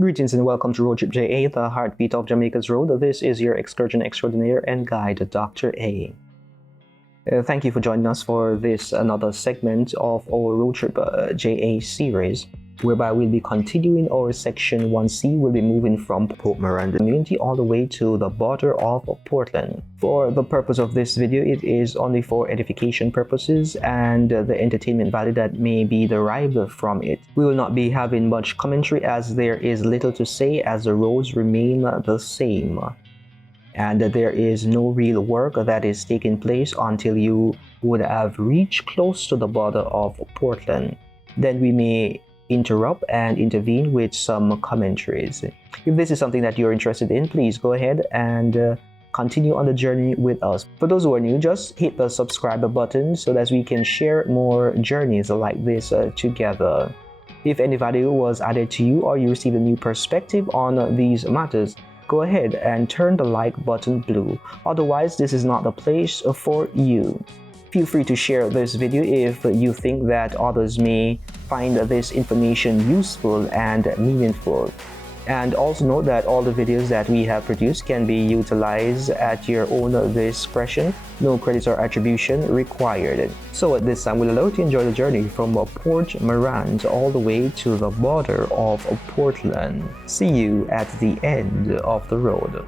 Greetings and welcome to Road Trip JA, the heartbeat of Jamaica's road. This is your excursion extraordinaire and guide, Dr. A. Thank you for joining us for this another segment of our Road Trip JA series, whereby we'll be continuing our section 1C. We'll be moving from Port Miranda community all the way to the border of Portland. For the purpose of this video, it is only for edification purposes and the entertainment value that may be derived from it. We will not be having much commentary as there is little to say as the roads remain the same. And there is no real work that is taking place until you would have reached close to the border of Portland. Then we may interrupt and intervene with some commentaries. If this is something that you're interested in, please go ahead and continue on the journey with us. For those who are new, just hit the subscribe button so that we can share more journeys like this together. If any value was added to you or you received a new perspective on these matters, go ahead and turn the like button blue. Otherwise, this is not the place for you. Feel free to share this video if you think that others may find this information useful and meaningful. And also note that all the videos that we have produced can be utilized at your own discretion. No credits or attribution required. So at this time, we'll allow you to enjoy the journey from Port Miranda all the way to the border of Portland. See you at the end of the road.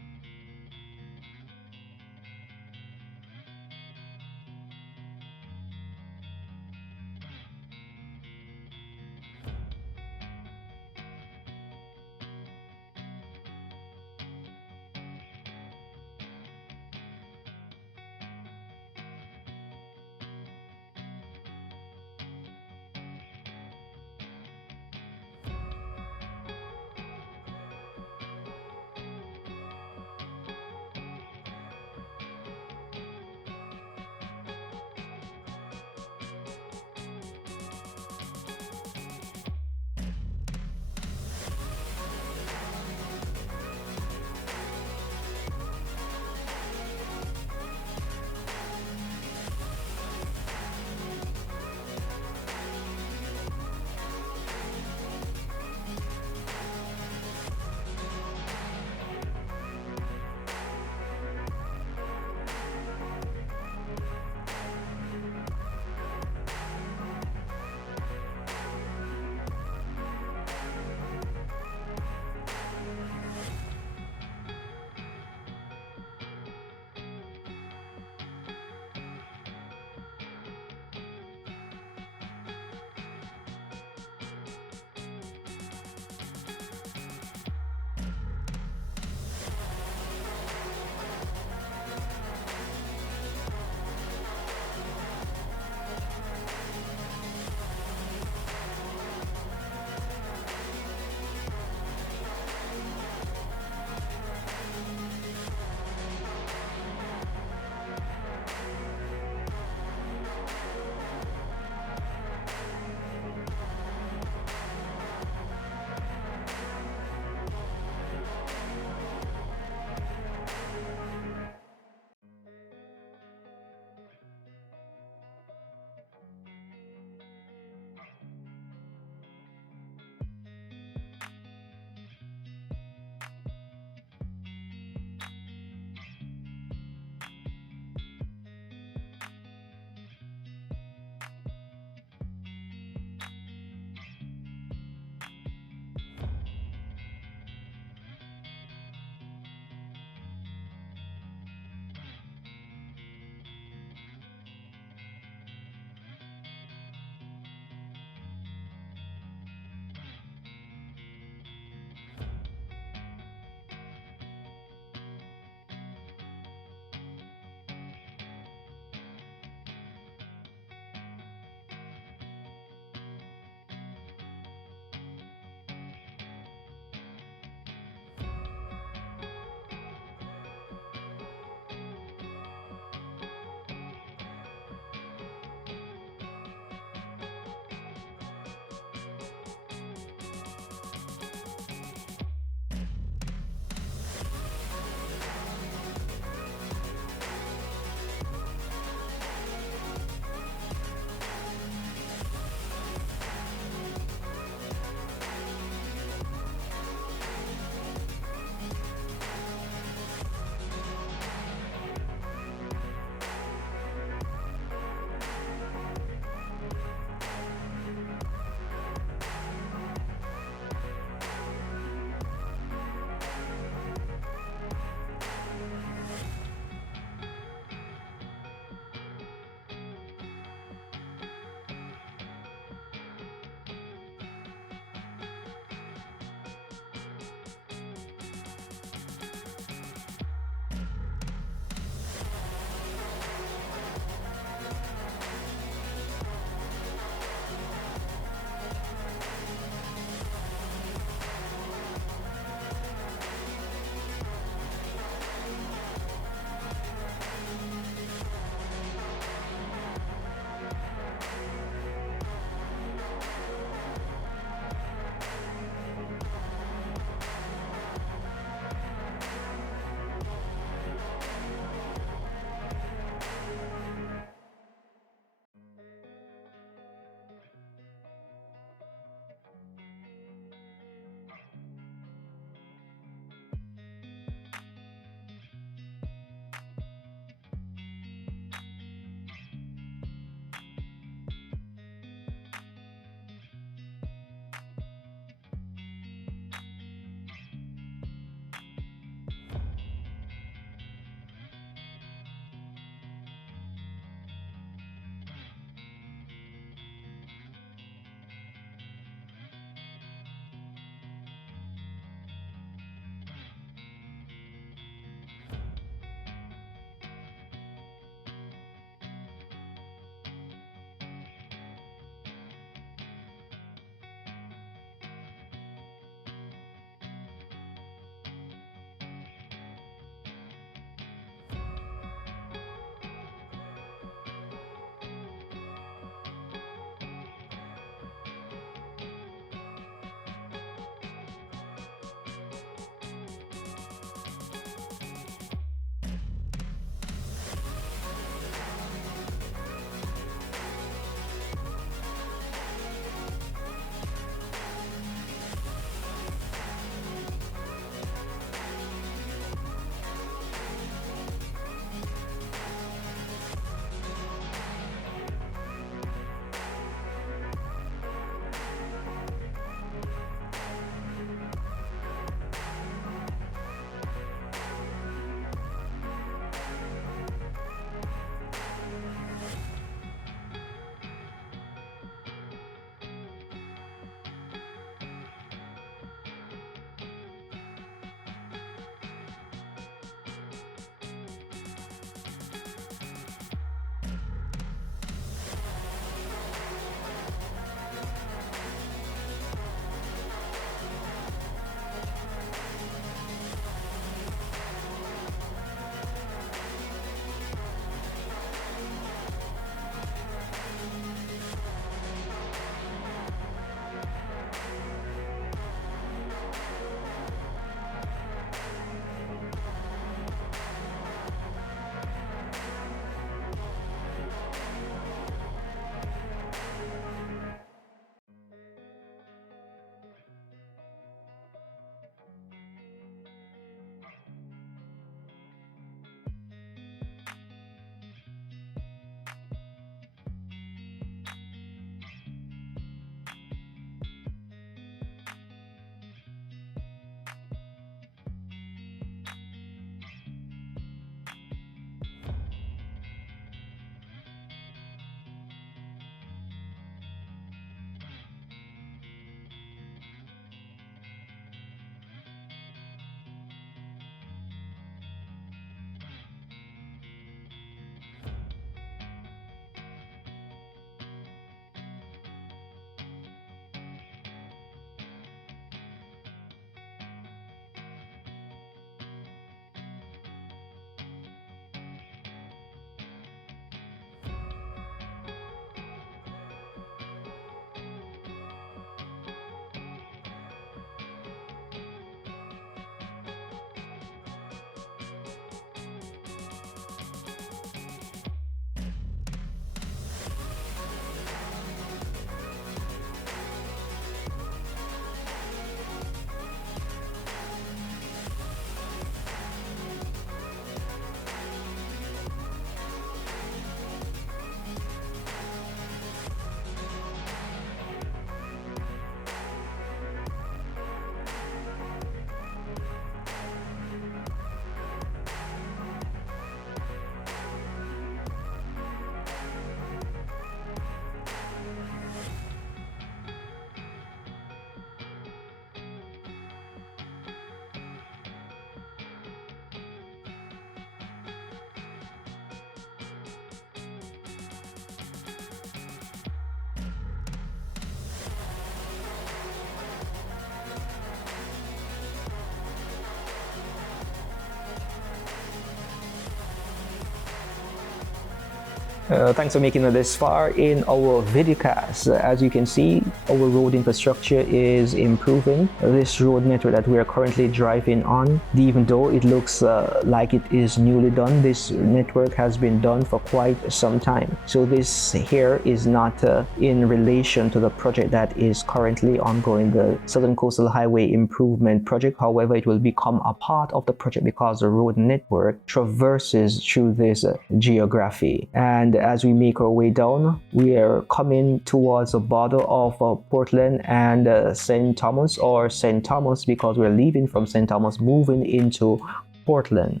Thanks for making it this far in our videocast. As you can see, our road infrastructure is improving. This road network that we are currently driving on, even though it looks like it is newly done, this network has been done for quite some time. So this here is not in relation to the project that is currently ongoing, the Southern Coastal Highway Improvement Project. However, it will become a part of the project because the road network traverses through this geography. And as we make our way down, we are coming towards the border of Portland and St. Thomas, or St. Thomas because we're leaving from St. Thomas moving into Portland.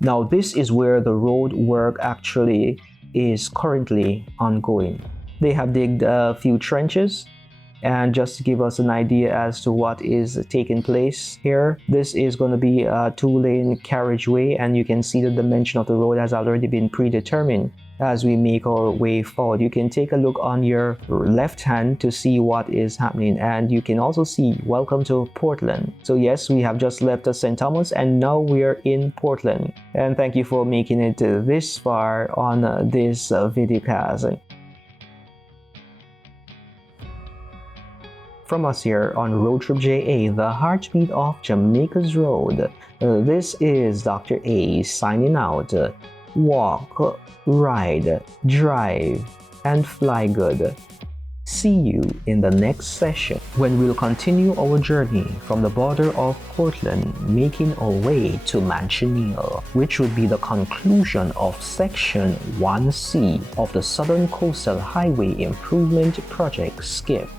Now this is where the road work actually is currently ongoing. They have digged a few trenches, and just to give us an idea as to what is taking place here, this is going to be a 2-lane carriageway, and you can see the dimension of the road has already been predetermined. As we make our way forward, you can take a look on your left hand to see what is happening, and you can also see welcome to Portland. So yes, we have just left St. Thomas and now we are in Portland. And thank you for making it this far on this videocast. From us here on Road Trip JA, the heartbeat of Jamaica's road, this is Dr. A signing out. Walk, ride, drive, and fly good. See you in the next session when we'll continue our journey from the border of Portland, making our way to Manchineal, which would be the conclusion of Section 1C of the Southern Coastal Highway Improvement Project SCIP.